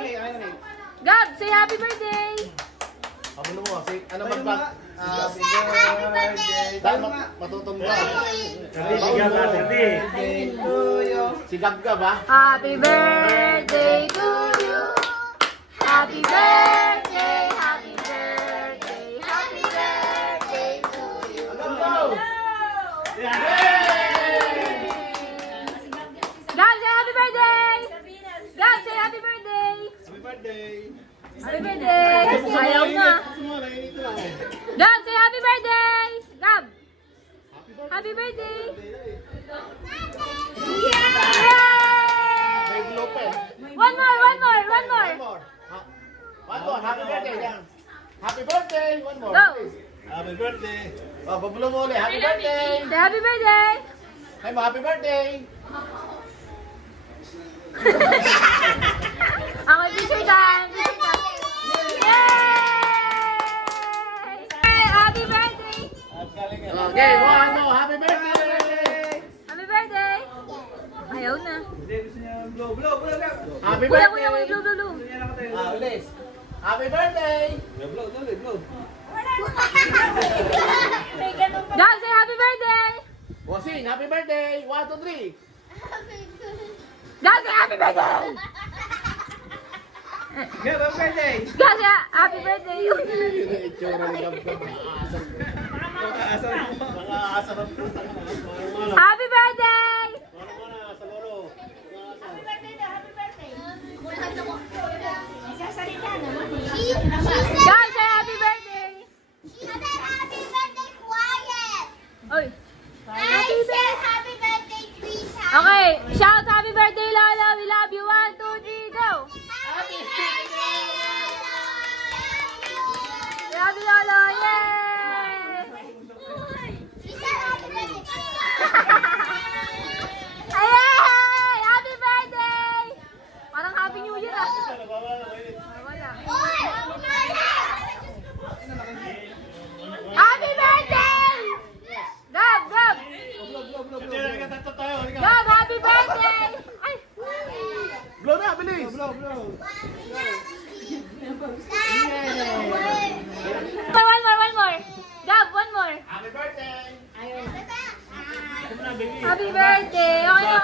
Gab, say happy birthday! Ano mo? Ano mag-back? Happy birthday. Dahil matutumba. Si Gab-Gab ha? Happy birthday to you! Happy birthday! Happy birthday! Happy birthday to you! Gab, say happy birthday! Gab, say happy birthday! Happy birthday! Happy birthday! Ayaw na! Gab, say happy birthday! Gab! Happy birthday! Yay! May blooper. One more! One more. Happy birthday yan. Happy birthday. One more. Go! Happy birthday. Oh, pabulo mo ulit. Happy birthday. Say happy birthday! Hey mo, happy birthday. Ako picture time! Picture time! Yay! Hey, happy birthday! Okay, one more. Happy birthday. Happy birthday! Ayaw na. Happy Kuya, birthday. kuya, kuya, blue, blue, blue. Ulis. Happy birthday. Gab, say happy birthday! Wasing, happy birthday. 1, 2, 3. Gab, say happy birthday! Gab, say happy birthday! Itsura ni Gab-Gab. Asar ang puta. Happy birthday! Gab, say happy birthday! Oy! Okay, shout happy birthday, Lola! We love you! 1, 2, 3, go! We love you, Lola! Yay! Ayay! Happy birthday! Parang happy new year ah. Wala. Happy birthday! Gab, Gab! Gab, happy birthday! Ay! Blow na, bilis. One more. Gab, one more. Happy birthday. Happy birthday! Okay na.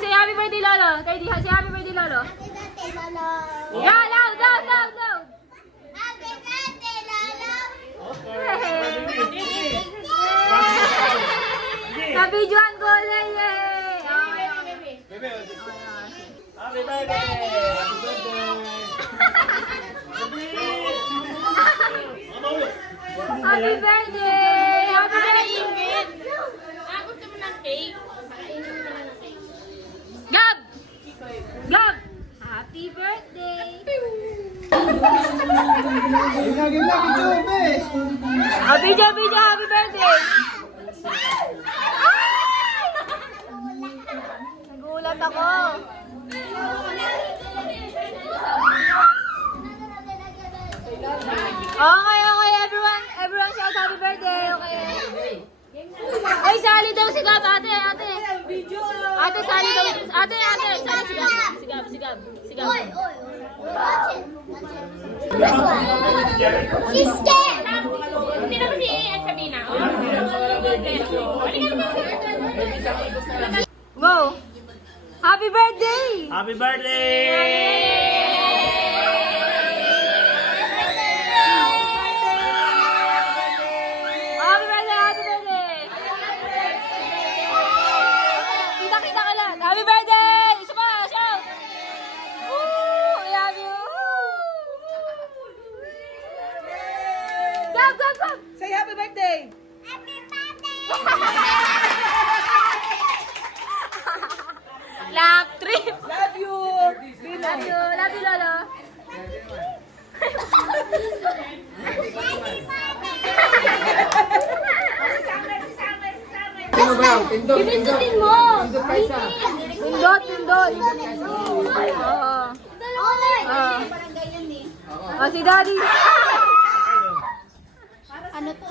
Say happy birthday, Lolo. Say happy birthday, Lolo. Yeah, loud. Nabidyoan ko na yay! Happy birthday. Happy birthday! Happy birthday! Gab! Gab! Happy birthday! Video, happy birthday! Nagulat ako. Okay, everyone shout happy birthday, okay? Ay, sali daw si Gab, ate. Ate, sali daw. Ate, sali si Gab. She's scared. Hindi naman si Sabina. Go! Happy birthday! Happy birthday! Happy birthday! Kita ka lang. Happy birthday! Isa pa, shout! Woo! I love you! Gab! Say happy birthday! Lap trip! Love you! Love you, Lolo! Pindutin mo. Pindot! Oo. Si Daddy! Ano to?